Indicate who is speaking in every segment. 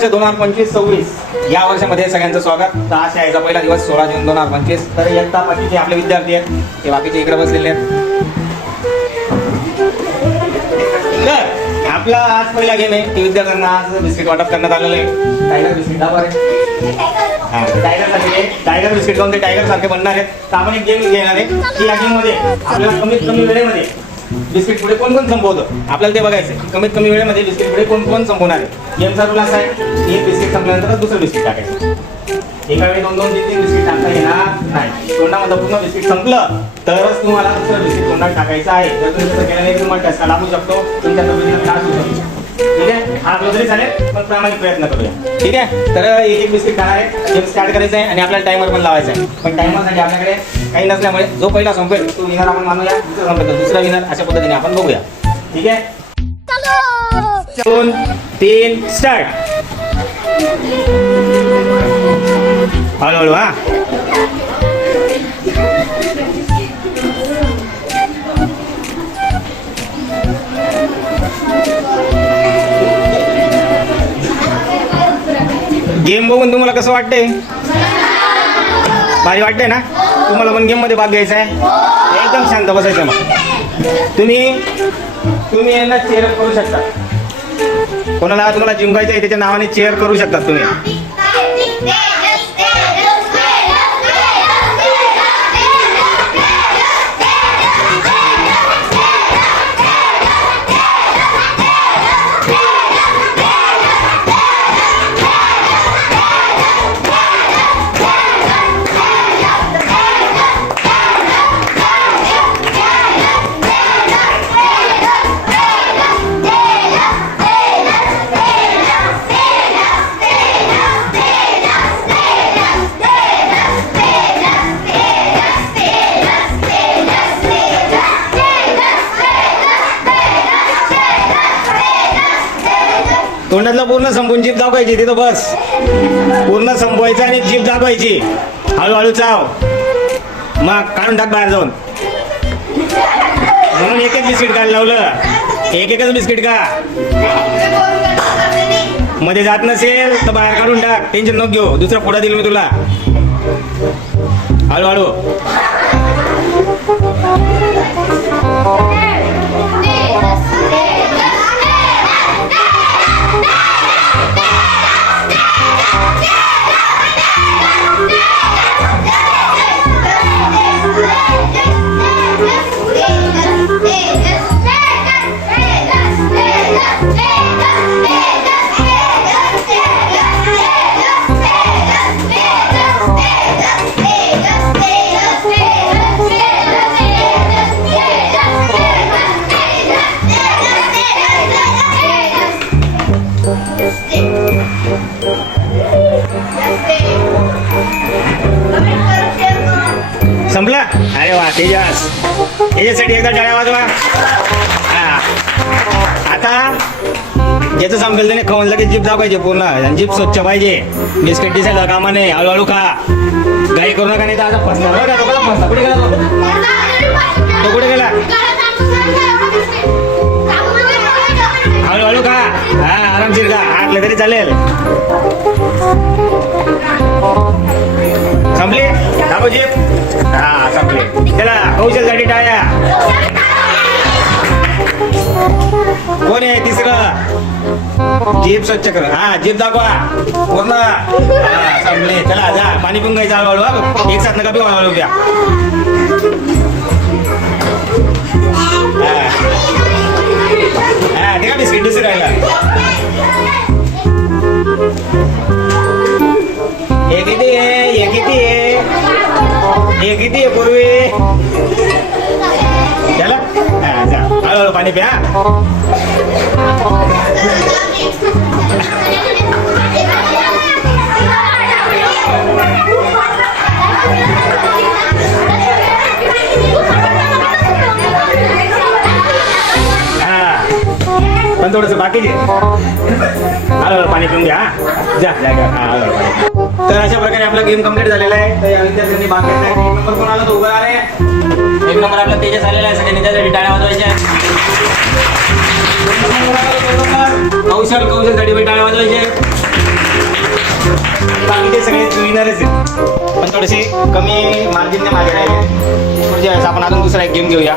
Speaker 1: वर्ष दोन हजार पंचवीस सव्वीस. या वर्षामध्ये सगळ्यांचं स्वागत. तर आज शाळेचा पहिला दिवस सोळा जून दोन हजार पंचवीस. तर इयत्ता बाकीचे आपले विद्यार्थी आहेत. ते बाकीचे इकडे बसलेले आहेत. तर आपला आज पहिला गेम आहे. की विद्यार्थ्यांना आज बिस्किट वाटप करण्यात आलेलं आहे. टायगर बिस्किट दाखवा टायगरसाठी टायगर बिस्किट खाऊन ते टायगर सारखे बनणार आहेत. तर आपण एक गेम घेणार आहे. की या गेममध्ये आपल्याला कमीत कमी वेळेमध्ये बिस्किट पुढे कोण कोण संपवतं? आपल्याला ते बघायचं कमीत कमी वेळेमध्ये बिस्किट पुढे कोण कोण संपवणार आहे? गेमचा रूल असा आहे एक बिस्किट संपल्यानंतर दुसरं बिस्किट टाकायचं. एका वेळी दोन दोन तीन तीन बिस्किट टाकता येणार नाही. तोंडामध्ये पूर्ण बिस्किट संपलं तरच तुम्हाला दुसरं बिस्किट तोंडात टाकायचं आहे. जर तुम्ही तसं केलं नाही तुम्हाला टसका लागू शकतो. तुमच्या तब्येतीला त्रास होऊ शकतो ठीक आहे तरी चालेल पण प्रामाणिक प्रयत्न करूया. ठीक आहे? तर एक एक बिस्किट खाणार आहे गेम स्टार्ट करायचं आहे आणि आपल्याला टायमर पण लावायचा आहे. पण टायमरसाठी आपल्याकडे काही नसल्यामुळे जो पहिला संपेल तो विनर आपण मानूया दुसरा संपेल दुसरा विनर अशा पद्धतीने आपण बघूया. ठीक आहे? दोन तीन स्टार्ट हळूहळू हा. गेम बघून तुम्हाला कसं वाटतंय? भारी वाटतंय ना? तुम्हाला पण गेममध्ये भाग घ्यायचा आहे. एकदम शांत बसायचं मग. तुम्ही तुम्ही यांना चेअर करू शकता. कोणाला तुम्हाला जिंकायचं आहे त्याच्या नावाने चेअर करू शकता तुम्ही. तोंडातलं पूर्ण संपून जीप दाखवायची तिथं बस. पूर्ण संपवायचं आणि जीप दाखवायची. हळूहळू चाव. मग काढून टाक बाहेर जाऊन. म्हणून एक एक बिस्किट काढ लावलं. एक एकच बिस्किट का मध्ये जात नसेल तर बाहेर काढून टाक. टेन्शन नको घेऊ. दुसरा फोडा दिल मी तुला. हळूहळू. याच्यासाठी एकदा टाळ्या वाजवा. हा. आता ज्याचं संपेल त्याने खाऊन लगेच जीप दाबायचे पूर्ण. आणि जीप स्वच्छ पाहिजे. बिस्किट दिसायला कामा नाही हळूहळू खा. गाई करू नका नाही तर आता फसणार. बरं का? तो फसला कुठे गेला तो? तो कुठे गेला? हळूहळू खा. हा आरामशीर खा. आटलं तरी चालेल. संपले? दाबो जीप. हा संपले. चला कौशलसाठी टाळ्या. कोण आहे तिसरं? जीप स्वच्छ कर. हा जीप दाखवा. पूर्ण. संपले. चला जा. पाणी पिऊन घ्यायचं हळूहळू हा. एक साथ नका पिऊ हळूहळू घ्या हा. हा ते का बिस्किट दुसरं राहिला? जा हळूहळू पण थोडंसं बाकी आलं पाणी पिऊन घ्या जा तर अशा प्रकारे आपला गेम कंप्लीट झालेला आहे. तर विद्यार्थ्यांनी भाग घेतला एक नंबर तो आले एक नंबर आपला तेजस आलेला आहे. सगळ्यांनी त्यासाठी टाळ्या वाजवायच्या. कौशल कौशलसाठी टाळ्या वाजवायचे. बाकीचे सगळे विनरच आहेत. पण थोडेसे कमी मार्जिनने मागे राहिले. पुढच्या वेळेस आपण अजून दुसरा एक गेम घेऊया.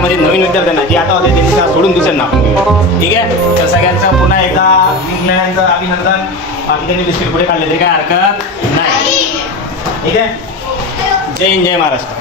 Speaker 1: त्याच्यामध्ये नवीन विद्यार्थ्यांना जे आता होते त्यांनी सोडून दुसऱ्यांना आपण घेऊया ठीक आहे? तर सगळ्यांचं पुन्हा एकदा जिंकलेल्यांचं अभिनंदन. बाकी त्यांनी बिस्किट पुढे काढले तरी काय हरकत नाही. ठीक आहे? जय हिंद जय महाराष्ट्र.